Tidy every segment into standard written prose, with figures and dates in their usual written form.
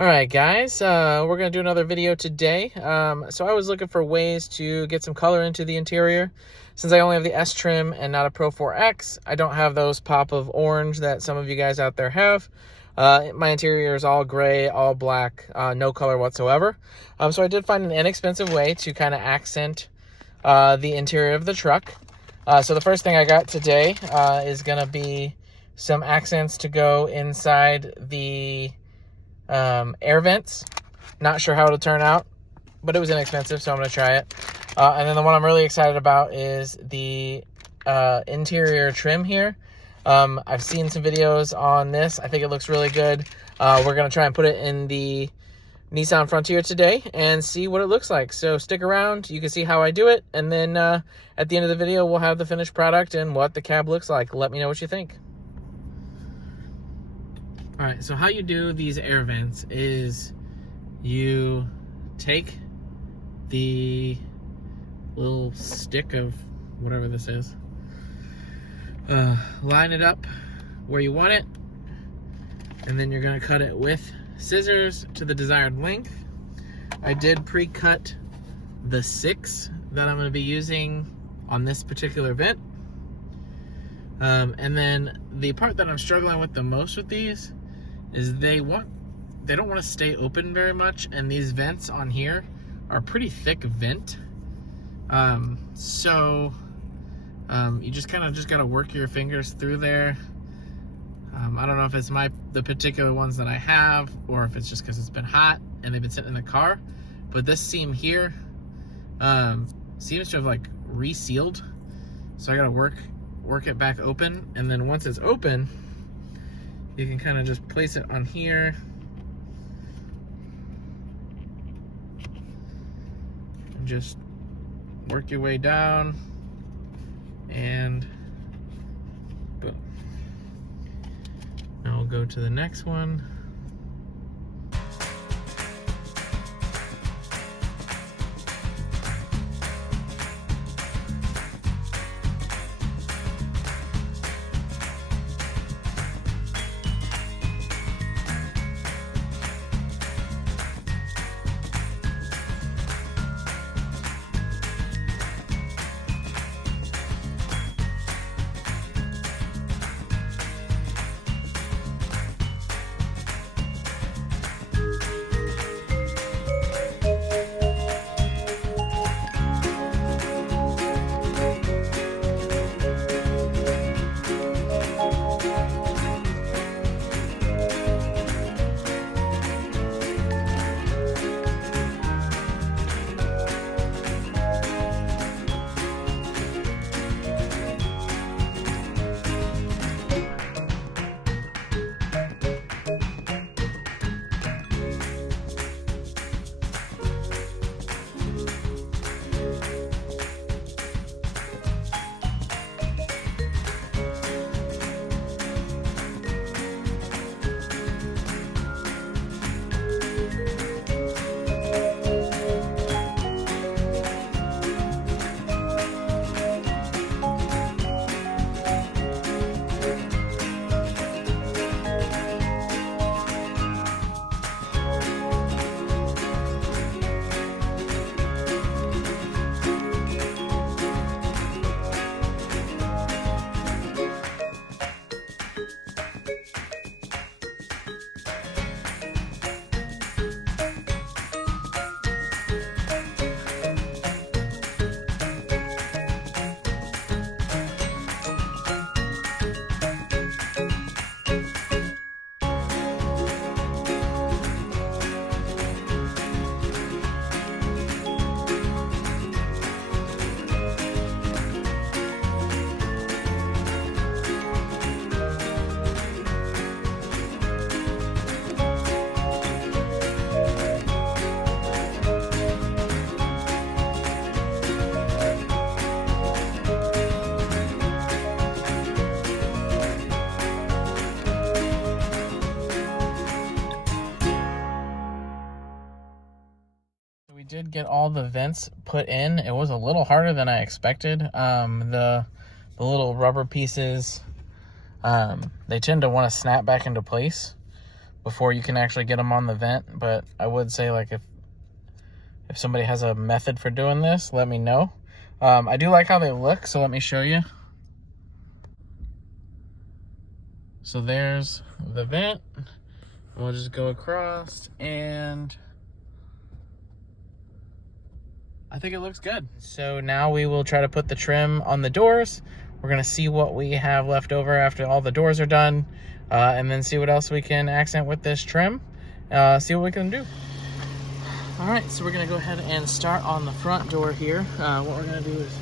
All right, guys, we're going to do another video today. So I was looking for ways to get some color into the interior. Since I only have the S trim and not a Pro 4X, I don't have those pop of orange that some of you guys out there have. My interior is all gray, all black, no color whatsoever. So I did find an inexpensive way to kind of accent the interior of the truck. So the first thing I got today is going to be some accents to go inside the air vents. Not sure how it'll turn out, but it was inexpensive, so I'm going to try it. And then the one I'm really excited about is the interior trim here. I've seen some videos on this. I think it looks really good. We're going to try and put it in the Nissan Frontier today and see what it looks like. So stick around. You can see how I do it. And then at the end of the video, we'll have the finished product and what the cab looks like. Let me know what you think. All right, so how you do these air vents is you take the little stick of whatever this is, line it up where you want it, and then you're gonna cut it with scissors to the desired length. I did pre-cut the 6 that I'm gonna be using on this particular vent. And then the part that I'm struggling with the most with these is they don't want to stay open very much, and these vents on here are pretty thick vent. So you just kind of got to work your fingers through there. I don't know if it's the particular ones that I have, or if it's just because it's been hot and they've been sitting in the car, but this seam here seems to have like resealed, so I got to work it back open. And then once it's open, you can kind of just place it on here and just work your way down, and boom. Now we'll go to the next one. Did get all the vents put in. It was a little harder than I expected. The little rubber pieces, they tend to want to snap back into place, before you can actually get them on the vent. But I would say, like, if somebody has a method for doing this, let me know. I do like how they look, so let me show you. So there's the vent. We'll just go across, and I think it looks good. So now we will try to put the trim on the doors. We're gonna see what we have left over after all the doors are done, and then see what else we can accent with this trim, see what we can do. All right, so we're gonna go ahead and start on the front door here. What we're gonna do is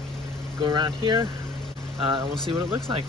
go around here, and we'll see what it looks like.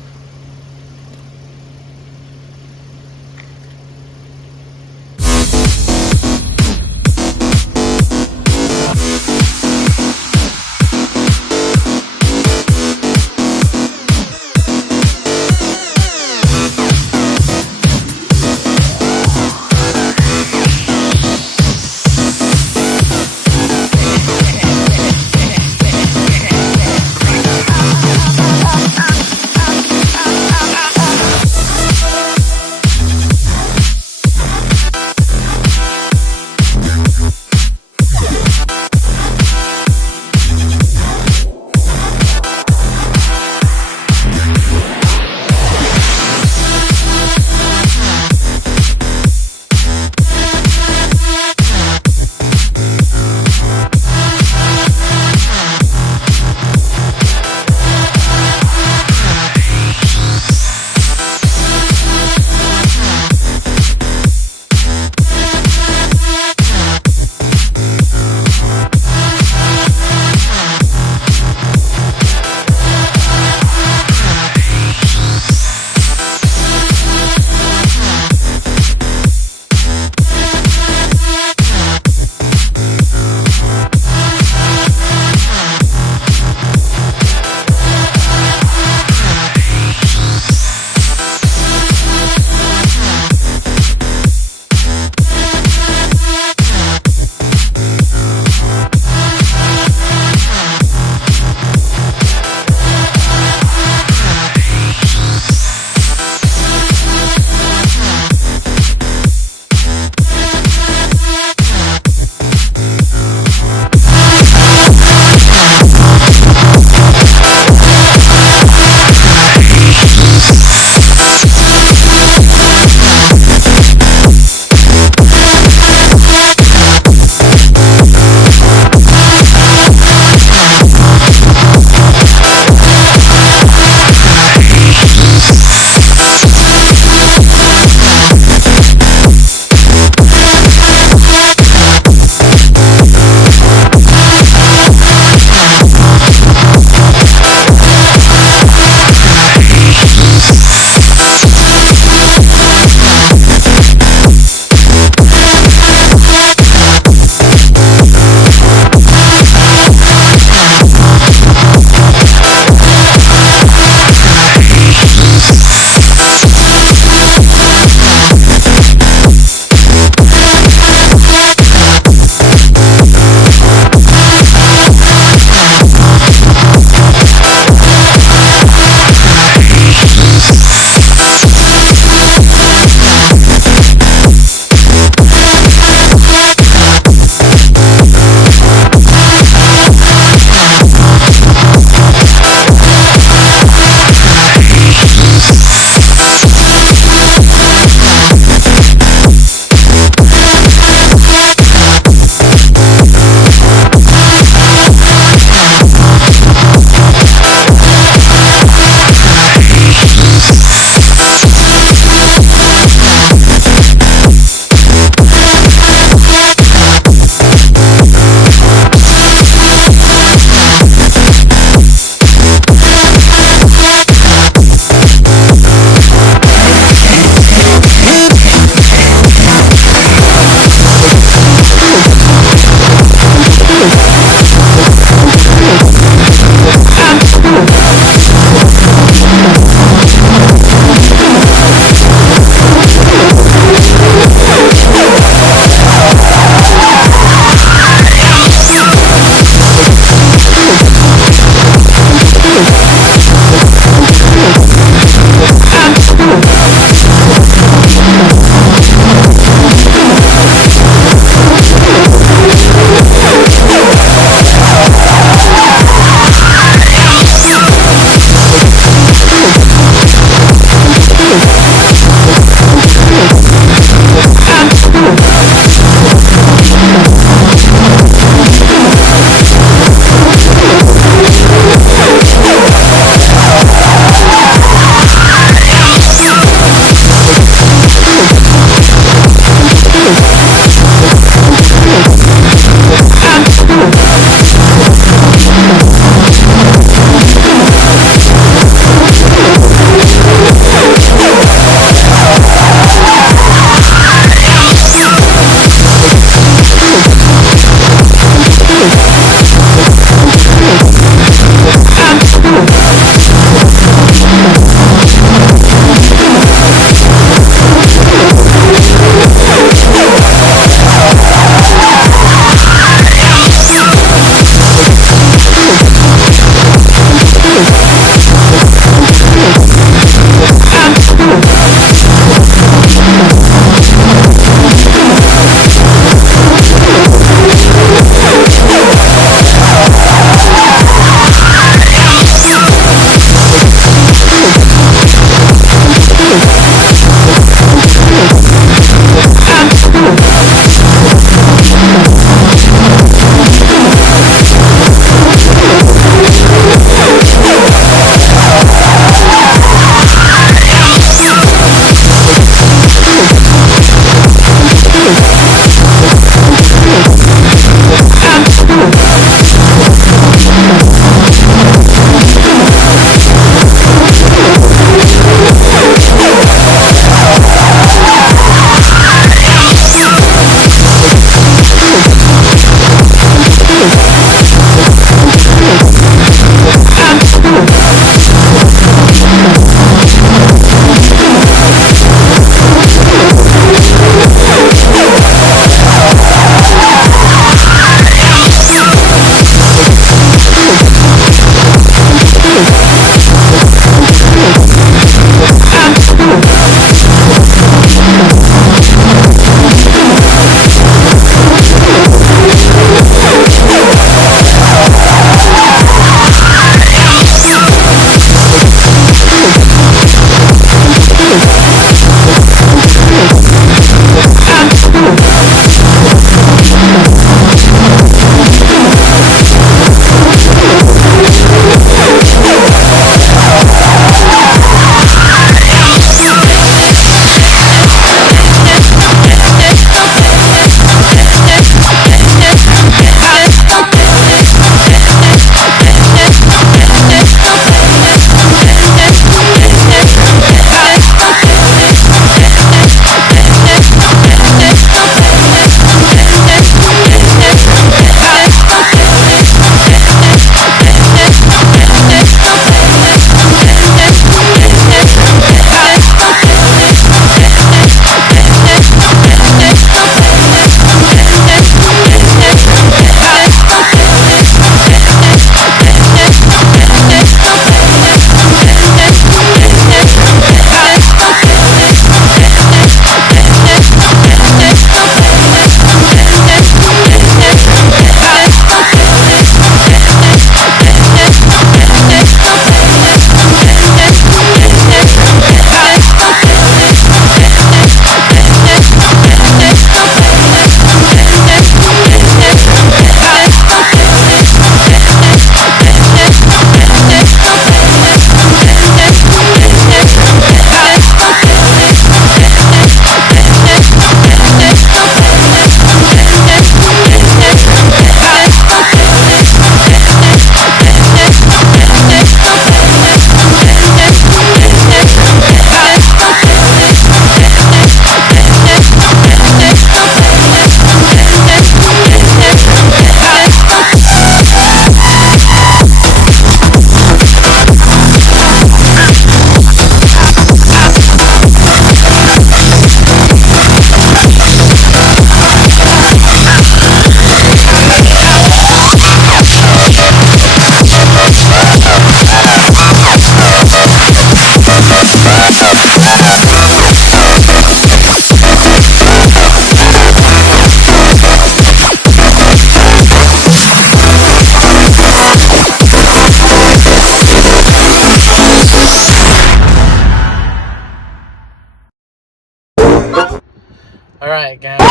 All right, guys,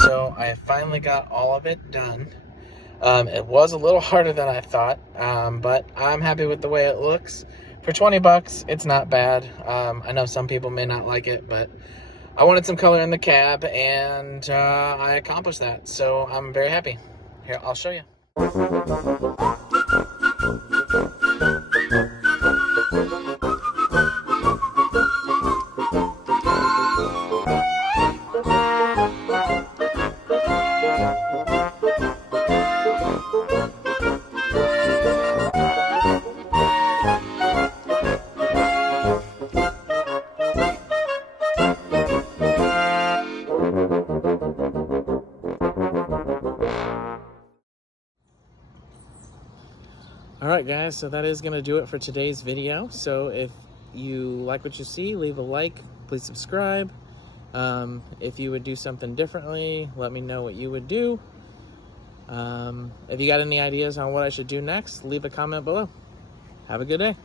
so I finally got all of it done. It was a little harder than I thought, but I'm happy with the way it looks. For 20 bucks, it's not bad. I know some people may not like it, but I wanted some color in the cab, and I accomplished that, so I'm very happy. Here, I'll show you. Alright guys, so that is going to do it for today's video. So if you like what you see, leave a like, please subscribe. If you would do something differently, let me know what you would do. If you got any ideas on what I should do next, leave a comment below. Have a good day.